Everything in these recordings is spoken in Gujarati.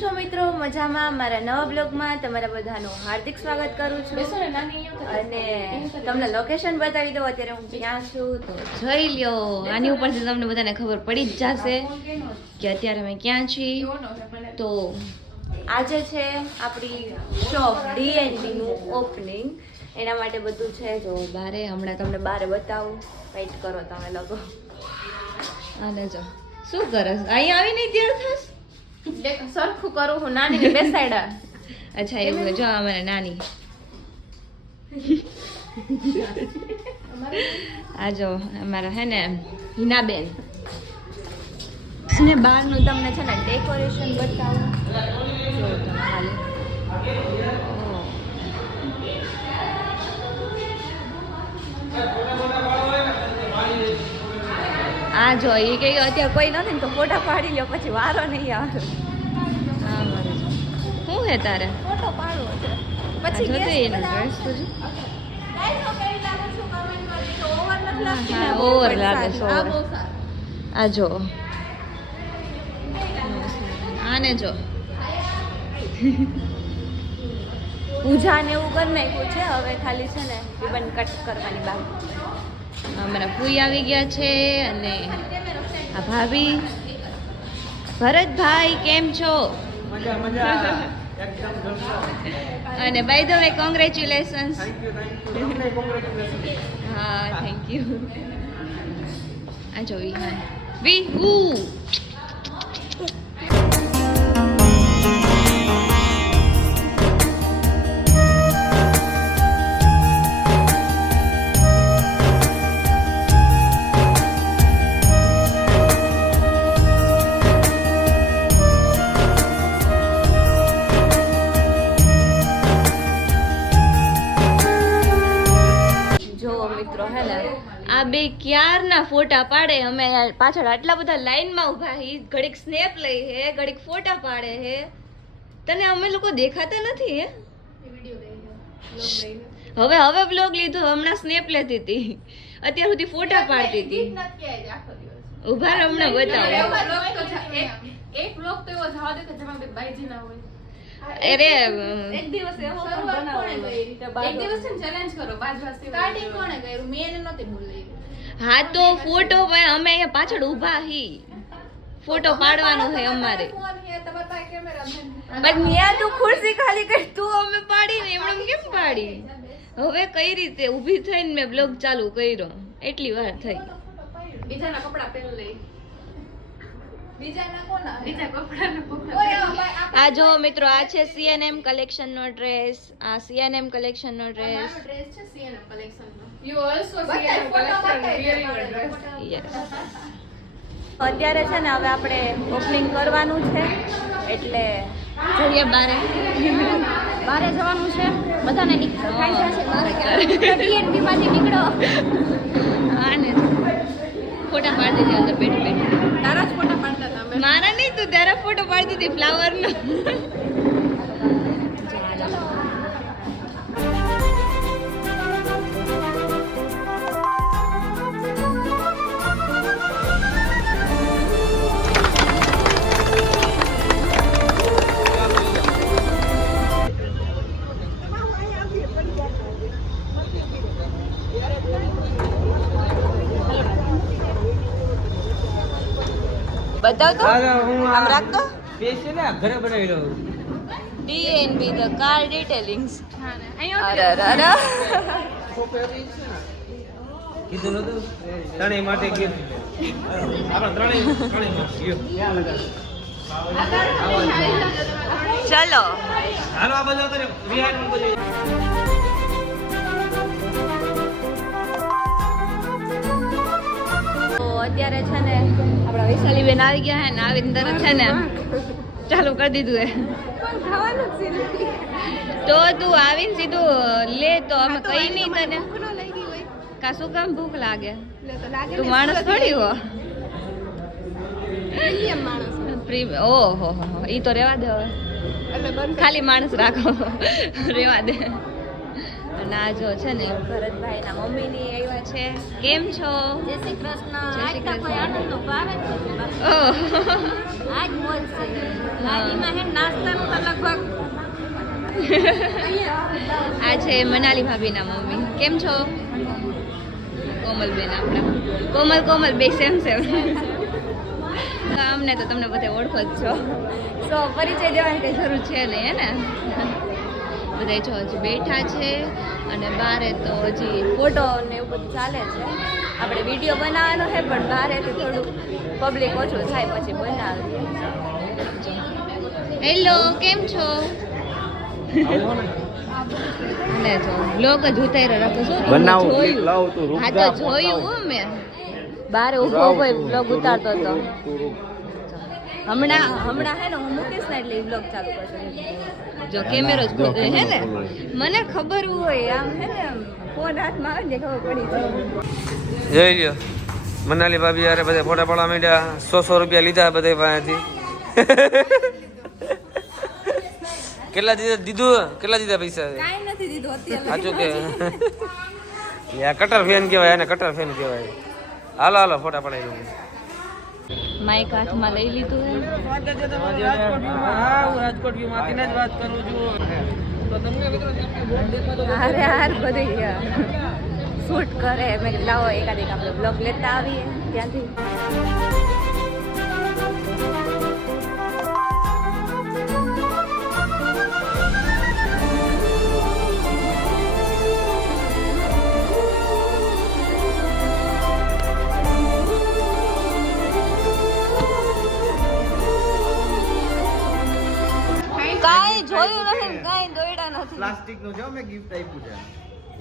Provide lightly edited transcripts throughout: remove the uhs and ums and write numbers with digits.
છો મિત્રો? મજામાં? મારા નવા બ્લોગમાં તમારા બધાનું હાર્દિક સ્વાગત કરું છું અને તમને લોકેશન બતાવી દઉં અત્યારે હું ક્યાં છું તો જોઈ લ્યો. આની ઉપરથી તમને બધાને ખબર પડી જ જશે કે અત્યારે અમે ક્યાં છીએ. તો આજે છે આપણી શોપ D&D નું ઓપનિંગ. એના માટે બધું છે જો બારે. હમણાં તમને બારે બતાવું, વેઇટ કરો તમે લોકો. અને જો શું કરસ અહીંયા આવીને તૈયાર થસ સરખું કરું હું. નાની ને બેસાડ્યા. અચ્છા એવું જો અમારે નાની આ જો અમારા હે ને હિનાબેન. અને બહારનું તમને છે ને ડેકોરેશન બતાવું જો તમે ખાલી. આ જો એ કે અત્યારે કોઈ નથી ને તો ફોટા પાડી લ્યો, પછી વારો નહીં આવે. હા મારે શું હે તારે ફોટો પાડવો છે પછી એનું ડ્રેસ તો જો ઓવર લાગે છે. આ જો આને જો પૂજા ને એવું કરી નાખ્યું છે. હવે ખાલી છે ને રિબન કટ કરવાની બાકી. અમારા ફૂઈ આવી ગયા છે અને આ ભાભી. ભરતભાઈ કેમ છો? અને બાય ધ વે કોંગ્રેચ્યુલેશન્સ. હા થેન્ક યુ. આ જો વિહુ. આ બે ક્યારના ફોટા પાડે. અમે પાછળ આટલા બધા લાઈનમાં ઊભા હી, ઘડીક સ્નેપ લઈ હે, ઘડીક ફોટા પાડે હે. તને અમે લોકો દેખાતા નથી હે? હવે બ્લોગ લીધો. હમણાં સ્નેપ લેતી હતી, અત્યાર સુધી ફોટા પાડતી હતી. ઊભા હમણાં બતાવો. એક બ્લોગ તો એવો જવા દે કે જેમાં બે બાઈજી ના હોય. અરે એક દિવસ એવો બનાવો. એક દિવસ ચેલેન્જ કરો. બાજવાસ્તી સ્ટાર્ટિંગ કોણે કર્યું? મેં નહોતી બોલી. હા તો ફોટો અમે અહીંયા પાછળ ઊભા હી, ફોટો પાડવાનો છે અમારે. બટ મિયા તું ખુરશી ખાલી કરી, તું અમે પાડી ને એમણે કેમ પાડી? હવે કઈ રીતે ઊભી થઈને મેં બ્લોગ ચાલુ કર્યો, એટલી વાર થઈ. બીજાના કપડા પહેરી લઈ. આ જો મિત્રો, આ છે C&M કલેક્શન નો ડ્રેસ. આ C&M કલેક્શન નો ડ્રેસ છે. C&M કલેક્શન નો you also C&M collection very dress. Yes. અત્યારે છે ને હવે આપણે ઓપનિંગ કરવાનું છે એટલે જઈએ બારે. બારે જવાનું છે બધાને. નીકળો D&D માંથી નીકળો. હા ને ફોટા પાડી દીધી અંદર બેઠી બેઠી. તારા જ ફોટા પાડતા હતા? મારા નહીં, તું તારા ફોટો પાડી દીધી ફ્લાવર નો. બતાવ તો આમ રાખતો. સ્પેશિયલ આ ઘરે બનાવેલો D&D ધ કાર ડિટેલિંગ્સ. અરે કીધું નતું ત્રણેય માટે ગિફ્ટ. આપણે ત્રણેય ગિફ્ટ. ચલો હાલો આ બાજુ અત્યારે વિહાર બાજુ. અત્યારે છે ને આપણા વૈશાલી બેન આવી ગયા હે ને આવીને તરત છે ને ચાલુ કરી દીધું હે. તો તું આવીને સીધું લે તો અમે કઈ નહીં તને. કા શું કામ ભૂખ લાગે? તું માણસ થોડી હો. ઓહો ઈ તો રેવા દે હવે. ખાલી માણસ રાખો, રેવા દે. અને આ જો છે ને ભરતભાઈના મમ્મીની આવ્યા છે. કેમ છો? જય શ્રી કૃષ્ણ. જય શ્રી કૃષ્ણ. આનંદનો ભાવે છે. ઓહ. આજ મોજ છે. ગાડીમાં હે નાસ્તાનું તો લગભગ આ છે મનાલી ભાભીના મમ્મી. કેમ છો? કોમલબેન આપણા. કોમલ બે સેમ અમને તો તમને બધા ઓળખો જ છો. સો પરિચય દેવાની કઈ જરૂર છે નહીં, હે ને? બધા જો હજી બેઠા છે અને બારે તો હજી ફોટો ને એવું બધું ચાલે છે. આપણે વિડીયો બનાવવાનો છે પણ બારેથી થોડુંક પબ્લિક ઓછું થાય પછી બનાવીએ. હેલો, કેમ છો? અને જો લોક જ ઉતાર્યો રાખો છો. હા તો જોયું હો મેં. બારે ઊભો હોય બ્લોગ ઉતારતો હતો. હમણાં હે ને હું મૂકીશ ને એટલે બ્લોગ ચાલુ કરશે. જો કેમેરો જ હે ને, મને ખબર હોય આમ હે ને ફોન હાથમાં આવે ને ખબર પડી જાય. જોઈ લ્યો મનાલી ભાભી યારે બધા ફોટા પાડવા માંડ્યા. 100 રૂપિયા લીધા બધા પાસેથી. કેટલા દીધા પૈસા? કાઈ નથી દીધું અત્યારે. સાચું કે યા કટર ફેન કહેવાય, એને કટર ફેન કહેવાય. હાલો ફોટા પડાવી લઉં. માઈક હાથમાં લઈ લીધું હે. રાજકોટ વ્યૂ માંથી જ વાત કરું છું. તો તમને હાર બધી શૂટ કરે. મેં કીધું લાવો એકાદ આપણે બ્લોગ લેતા આવીએ ત્યાંથી. કાઈ જોયું નથી, કાઈ દોડ્યા નથી. પ્લાસ્ટિક નું જો મેં ગિફ્ટ આપ્યું છે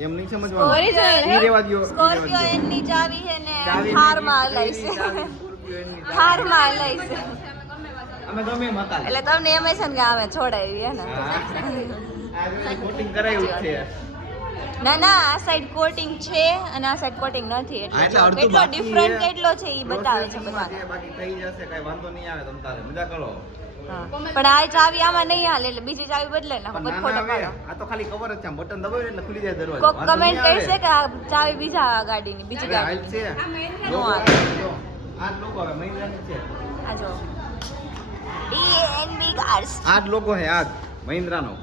એમ નહીં સમજવાનું. Original હે? ઈ રેવા દ્યો. સ્કોર્પિયો એની ચાવી છે ને ચાવી થારમાં હલાઈ છે. સ્કોર્પિયો એની ચાવી. થારમાં હલાઈ છે. અમે ગમે એમ હતા. એટલે તમને એમ છે ને કે આવે છોડાવી હે ને? આ કોટિંગ કરાયું જ છે. ના આ સાઈડ કોટિંગ છે અને આ સાઈડ કોટિંગ નથી. હા, એટલે એટલે જો અડધું કેટલો બાકી ડિફરન્ટ છે. કેટલો છે એ બતાવે છે Processing બધાને. છે, બાકી થઈ જશે, કઈ વાંધો નહીં આવે. તમ તારે મજા કરો. હા. પણ આ ચાવી આમાં નહીં હાલે એટલે બીજી ચાવી બદલાઈ નાખો. પણ પછી ના ફોટો આવે. પાડો. આ તો ખાલી કવર જ છે. આમ બટન દબાવ્યું એટલે ખુલી જાય દરવાજો. કોક વાંધો કમેન્ટ નહીં કરશે આવે. કે આ ચાવી બીજા ગાડીની બીજી એટલે ગાડી. હાલ છે. નો લોકો આવે. જો, આ જ લોકો હવે મહિન્દ્રાની છે. આ જો DNB કાર્સ. આ જ લોકો હે આ જ મહિન્દ્રાનો.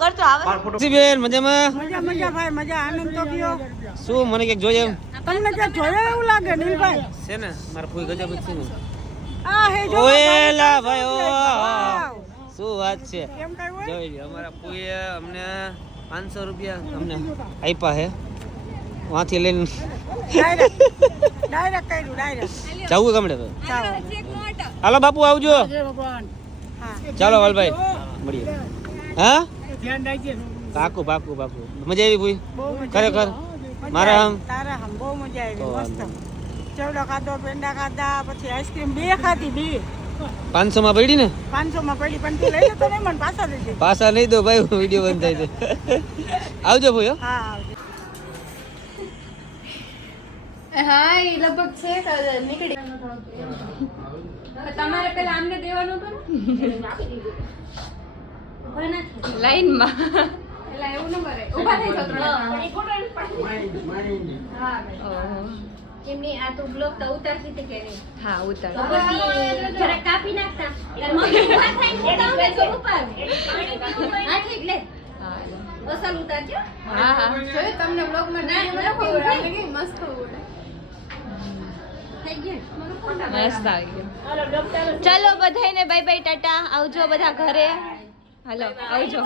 કરતો આવે. ફોટો બેન મજામાં? મજા ભાઈ મજા. આનંદ તો ગયો. શું મને કઈક જોઈએ એમ તમને ક્યાં જોયો એવું લાગે નીલભાઈ? છે ને? મારા ફૂઈ ગજબ જ છે ને. આ હે જો ઓએલા ભાઈ ઓ વાવ. શું વાત છે. કેમ કઈ હોય? જોઈ લ્યો અમારા ફૂઈએ અમને 500 રૂપિયા અમને આપ્યા હે. વાંથી લઈને ડાયરેક્ટ કર્યું ડાયરેક્ટ. જવું ગમડે તો. ચાલો. હાલો બાપુ આવજો. જય ભગવાન. હા. ચાલો વાલભાઈ મળીએ. હા ધ્યાન રાખજે. પાકું મજા આવી ભૂઈ? બહુ મજા ખરેખર મજા મારા આવી. આમ તારા હમ બહુ મજા તો આવી. વાંધો મસ્ત. ચેવડો ખાધો, પેંડા ખાધા, પછી આઈસ્ક્રીમ બે ખાધી બે. 500 માં પડી ને? 500 માં પડી પણ તું લઈ લેતો નહીં મને પાછા દેજે. પાછા નહીં દો ભાઈ, વિડીયો બંધ થાય છે. આવજો ભૂઈ હો. હા આવજે. હા એ લગભગ છે નીકળી તમારે પેલા આમને દેવાનું હતું ને લાઈનમાં એટલે એવું ન કરે ઊભા થઈ જાવ એમની આ તો બ્લોક તો ઉતારતી હતી કે નહીં હા ઉતાર. તો પછી જરા કાપી નાખતા મમ્મી ઊભા થઈને ઉતારવે તો ઉપર હા ઠીક લે હા અસલ ઉતારજો હા જોયું તમને બ્લોગમાં ના લખો આપણે કે મસ્ત હોય થઈ ગયું મસ્ત આવી ગયો. ચલો બધાને બાય બાય ટાટા. આવજો બધા ઘરે. હાલો આવજો.